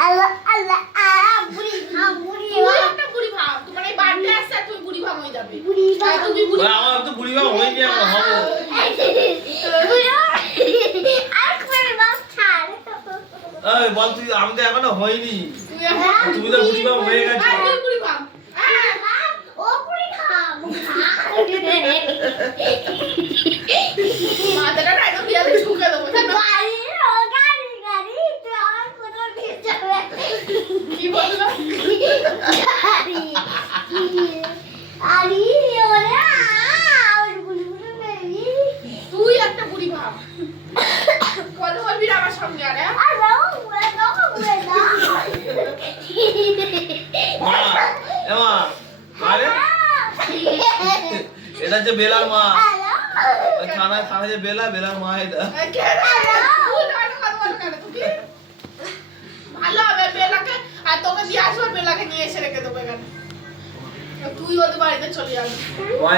আল্লাহ আল্লাহ বুড়ি ভাব বুড়ি একটা বুড়ি ভাব তোমার এই বার্থডে আসছে তুমি বুড়ি ভাব হয়ে যাবে বুড়ি ভাব তুমি বুড়ি আমার তো বুড়ি ভাব হয়ে গিয়ে আমরা হবো আর করে বাপ ছাড় এই বল তুই আমি তো এখনো হইনি তুমি তো বুড়ি ভাব হয়ে গেছো তুমি বুড়ি ভাব ও বুড়ি ভাব মাথাটা একদম দিয়ালে ঝুঁকে দেবো গাড়ি ও গাড়ি গাড়ি তুই আমার কোথাও নিয়ে যাবে কি বললো গাড়ি আরে ওরে আর বুড়ি বুড়ি বেবি তুই একটা বুড়ি ভাব কথা বলবি না আমার সঙ্গে আরে আরে ওরে দাও মা এমা আরে এটা যে বেলার মা থানা যে বেলার মা এটা ভালো হবে বেলাকে আর তোকে দিয়ে আসবো বেলাকে নিয়ে এসে রেখে দেবো এখানে তুই ওদের বাড়িতে চলে যাবি মা